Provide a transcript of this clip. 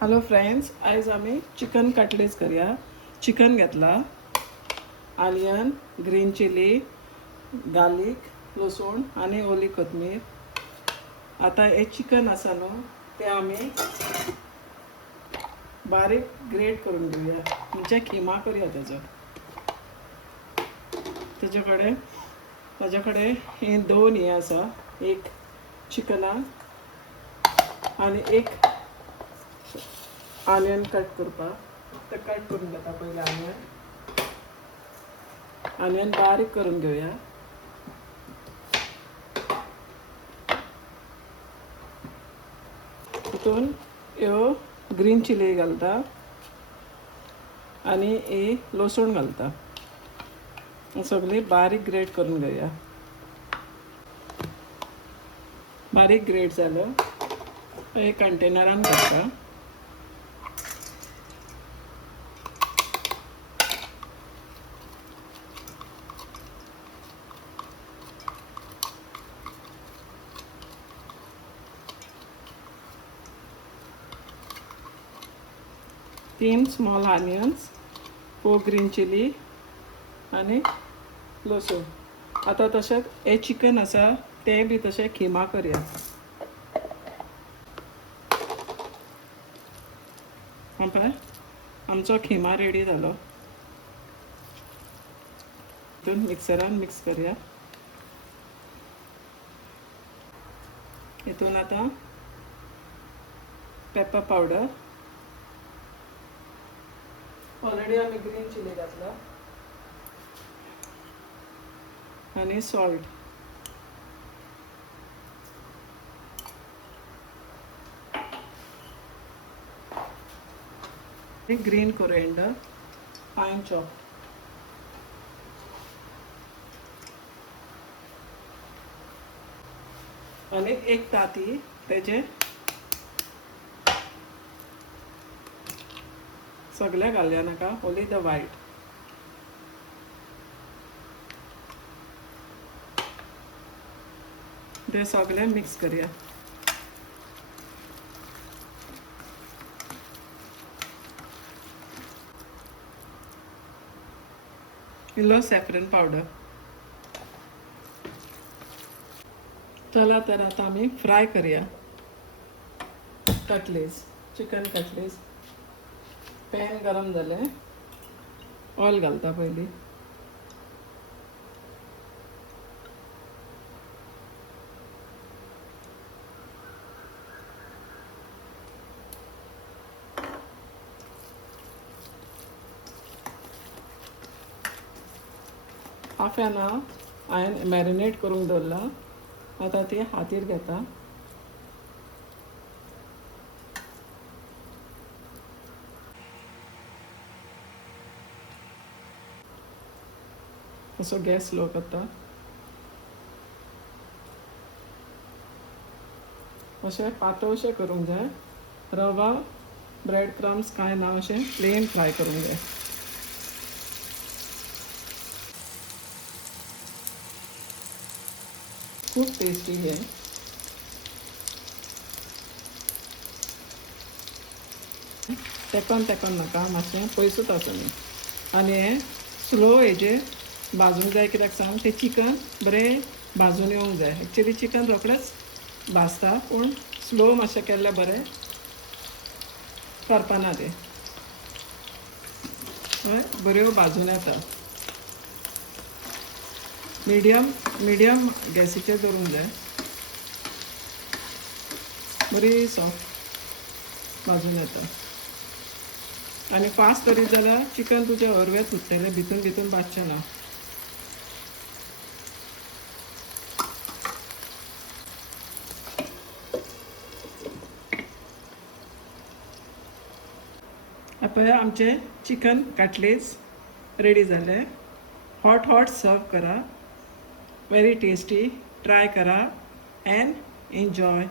Hello friends, आयज आमी chicken cutlets करूया. चिकन घेतला, आनियन, ग्रीन चिली, गार्लिक, लसूण आणि ओली कोथमीर. आता हे चिकन आसा न्हू ते आमी बारीक ग्रेट करून घेवया, म्हणजे खिमा करूया तेजो. ताजे कडेन हे दोन हे आसा, एक चिकना आणि एक आनियन कट करपाक. ते कट करून घेता पयलीं आनियन बारीक करून घेवया. तितून ह्यो ग्रीन चिली घालता आणि ही लसूण घालता. सगळी बारीक ग्रेट करून घेवया. बारीक ग्रेट जालो हे कंटेनरान घालता. तीन स्मॉल ऑनियन्स, 4 ग्रीन चिली आणि लसूण. आता तशेंच हे चिकन आसा ते बी तशें खिमा करया. पळय आमचो खिमा रेडी जालो. तितून मिक्सरान मिक्स करया. हितून आतां पेपर पावडर, ऑलरेडी आमी ग्रीन चिली घातला, आणि सॉल्ट. ग्रीन कोरिएंडर फायन चॉप. आणि एक ताती तेजे सगळे घालया नाका, ओन्ली द वायट. ते सगळे मिक्स करया. इल्लो सॅफ्रन पावडर. चला तर आता आमी फ्राय करया कटलेट्स, चिकन कटलेट्स. पॅन गरम जाले, ऑयल घालता पयलीं. हाफ एन आवर हांवें मॅरिनेट करून दवरला. आता ती हातीर घेता. असो गॅस स्लो करता. अशें पातळशें करूंक जाय. रवा, ब्रेड क्रम्स कांय ना, अशें प्लेन फ्राय करूंक जाय. खूब टेस्टी हे. तेकोन नाका, मातशें पयसूच आसुनी. आनी हें स्लो हेजेर भाजूंक जाय. कित्याक सांग, तें चिकन बरें भाजून येवंक जाय. एक्चुली चिकन रोखडेंच भाजता, पूण स्लो मातशें केल्लें बरें. करपाना तें हय, बऱ्यो भाजून येता. मिडियम गॅसीचेर दवरूंक जाय. बरी सॉफ्ट भाजून येता. आनी फास्ट करीत जाल्यार चिकन तुजें हरवेंच उरतलें, भितून भाजचें ना. पळय आमचे चिकन कटलेट्स रेडी जाले. हॉट सर्व करा. Very tasty. ट्राय करा अँड एन्जॉय.